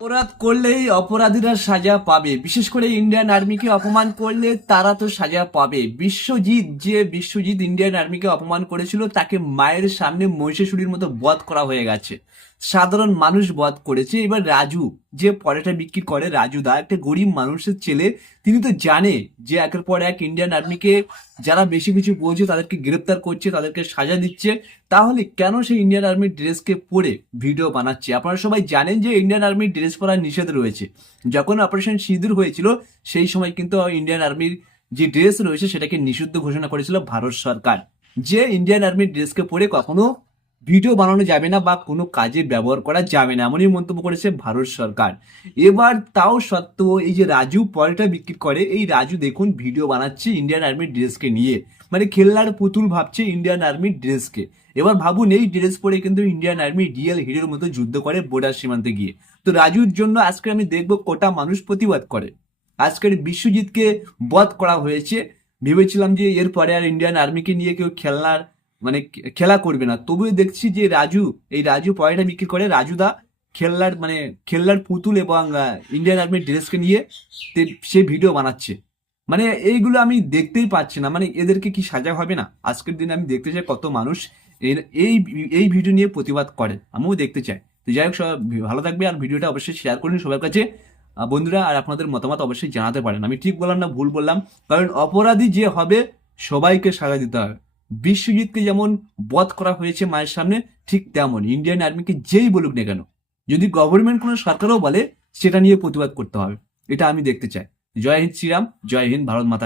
অপরাধ করলেই অপরাধীরা সাজা পাবে। বিশেষ করে ইন্ডিয়ান আর্মিকে অপমান করলে তারা তো সাজা পাবে। বিশ্বজিৎ যে বিশ্বজিৎ ইন্ডিয়ান আর্মিকে অপমান করেছিল, তাকে মায়ের সামনে মহিষাসুরির মতো বধ করা হয়ে গেছে। সাধারণ মানুষ বধ করেছে। এবার রাজু, যে পরেটা বিক্রি করে, রাজু দা, একটা গরিব মানুষের ছেলে, তিনি তো জানে যে একের পর এক ইন্ডিয়ান আর্মিকে যারা বেশি কিছু বলছে, তাদেরকে গ্রেপ্তার করছে, তাদেরকে সাজা দিচ্ছে। তাহলে কেন সেই ইন্ডিয়ান আর্মির ড্রেসকে পরে ভিডিও বানাচ্ছে? আপনারা সবাই জানেন যে ইন্ডিয়ান আর্মির ড্রেস পরার নিষেধ রয়েছে। যখন অপারেশন সিঁদুর হয়েছিল, সেই সময় কিন্তু ইন্ডিয়ান আর্মির যে ড্রেস রয়েছে, সেটাকে নিষিদ্ধ ঘোষণা করেছিল ভারত সরকার। যে ইন্ডিয়ান আর্মির ড্রেসকে পরে কখনো ভিডিও বানানো যাবে না বা কোনো কাজে ব্যবহার করা যাবে না, এমনই মন্তব্য করেছে ভারত সরকার। এবার তাও সত্ত্বেও এই যে রাজু পরেটা বিক্রি করে, এই রাজু দেখুন ভিডিও বানাচ্ছে ইন্ডিয়ান আর্মির ড্রেসকে নিয়ে। মানে খেলনার পুতুল ভাবছে ইন্ডিয়ান আর্মির ড্রেসকে এবার ভাবুন এই ড্রেস পরে কিন্তু ইন্ডিয়ান আর্মি রিয়েল হিরোর মতো যুদ্ধ করে বর্ডার সীমান্তে গিয়ে। তো রাজুর জন্য আজকে আমি দেখব কোটা মানুষ প্রতিবাদ করে। আজকের বিশ্বজিৎকে বধ করা হয়েছে। ভেবেছিলাম যে এরপরে আর ইন্ডিয়ান আর্মিকে নিয়ে কেউ খেলনার মানে খেলা করবে না। তবুও দেখছি যে রাজু, এই রাজু পয়টা বিক্রি করে রাজুদা খেলনার মানে খেলনার পুতুল এবং ইন্ডিয়ান আর্মির ড্রেসকে নিয়ে সে ভিডিও বানাচ্ছে। মানে এইগুলো আমি দেখতেই পাচ্ছি না। মানে এদেরকে কি সাজা হবে না? আজকের দিনে আমি দেখতে চাই কত মানুষ এই এই ভিডিও নিয়ে প্রতিবাদ করে আমিও দেখতে চাই। তো যাই হোক সব ভালো থাকবে আর ভিডিওটা অবশ্যই শেয়ার করুন সবার কাছে। বন্ধুরা, আর আপনাদের মতামত অবশ্যই জানাতে পারেন। আমি ঠিক বললাম না, ভুল বললাম। কারণ অপরাধী যে হবে, সবাইকে সাজা দিতে হবে। বিশ্বজিৎকে যেমন বধ করা হয়েছে মায়ের সামনে, ঠিক তেমন ইন্ডিয়ান আর্মিকে যেই বলুক না কেন, যদি গভর্নমেন্ট কোনো সরকারও বলে, সেটা নিয়ে প্রতিবাদ করতে হবে। এটা আমি দেখতে চাই। জয় হিন্দ শ্রীরাম, জয় হিন্দ ভারত মাতা